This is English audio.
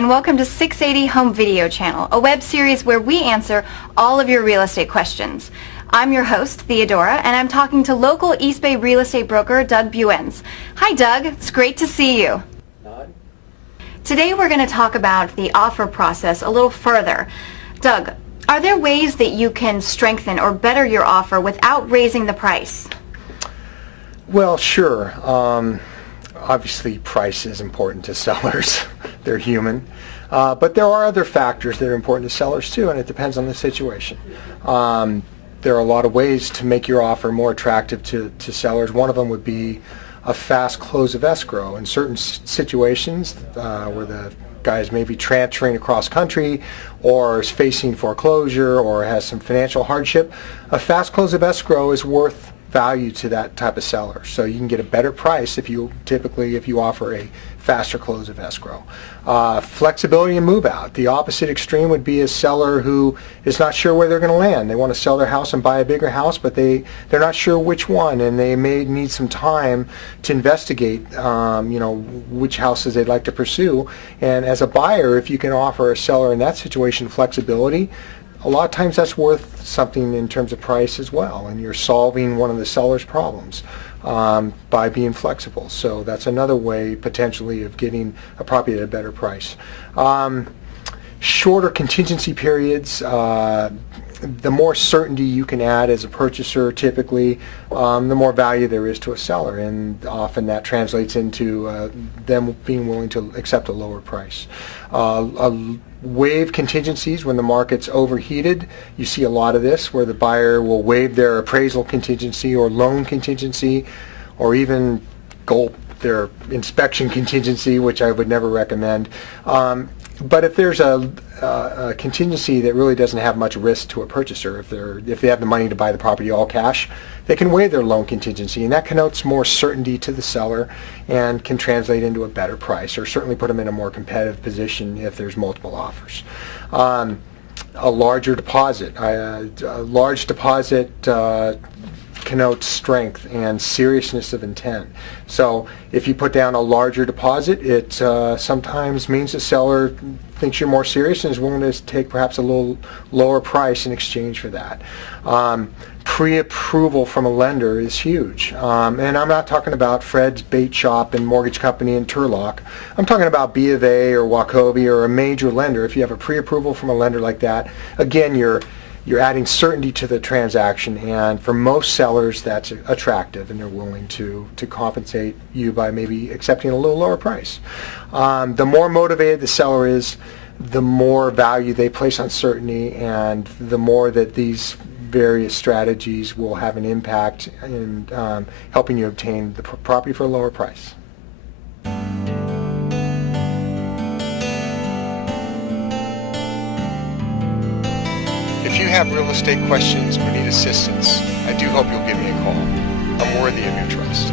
and welcome to 680 Home Video Channel, a web series where we answer all of your real estate questions. I'm your host, Theodora, and I'm talking to local East Bay real estate broker Doug Buenz. Hi Doug, it's great to see you. Today we're going to talk about the offer process a little further. Doug, are there ways that you can strengthen or better your offer without raising the price? Well, sure. Obviously, price is important to sellers. They're human. But there are other factors that are important to sellers too, and it depends on the situation. There are a lot of ways to make your offer more attractive to sellers. One of them would be a fast close of escrow. In certain situations where the guy is maybe transferring across country or is facing foreclosure or has some financial hardship, a fast close of escrow is worth value to that type of seller. So you can get a better price if you offer a faster close of escrow. Flexibility and move out. The opposite extreme would be a seller who is not sure where they're going to land. They want to sell their house and buy a bigger house, but they're not sure which one, and they may need some time to investigate which houses they'd like to pursue. And as a buyer, if you can offer a seller in that situation flexibility, a lot of times that's worth something in terms of price as well, and you're solving one of the seller's problems by being flexible. So that's another way potentially of getting a property at a better price. Shorter contingency periods, the more certainty you can add as a purchaser typically, the more value there is to a seller, and often that translates into them being willing to accept a lower price. Waive contingencies when the market's overheated. You see a lot of this where the buyer will waive their appraisal contingency or loan contingency, or even gulp their inspection contingency, which I would never recommend. But if there's a contingency that really doesn't have much risk to a purchaser, if they have the money to buy the property all cash, they can waive their loan contingency, and that connotes more certainty to the seller and can translate into a better price, or certainly put them in a more competitive position if there's multiple offers. A larger deposit. A large deposit connotes strength and seriousness of intent. So if you put down a larger deposit, it sometimes means the seller thinks you're more serious and is willing to take perhaps a little lower price in exchange for that. Pre-approval from a lender is huge. And I'm not talking about Fred's Bait Shop and Mortgage Company in Turlock. I'm talking about B of A or Wachovia or a major lender. If you have a pre-approval from a lender like that, again, you're adding certainty to the transaction, and for most sellers that's attractive, and they're willing to compensate you by maybe accepting a little lower price. The more motivated the seller is, the more value they place on certainty, and the more that these various strategies will have an impact in helping you obtain the property for a lower price. If you have real estate questions or need assistance, I do hope you'll give me a call. I'm worthy of your trust.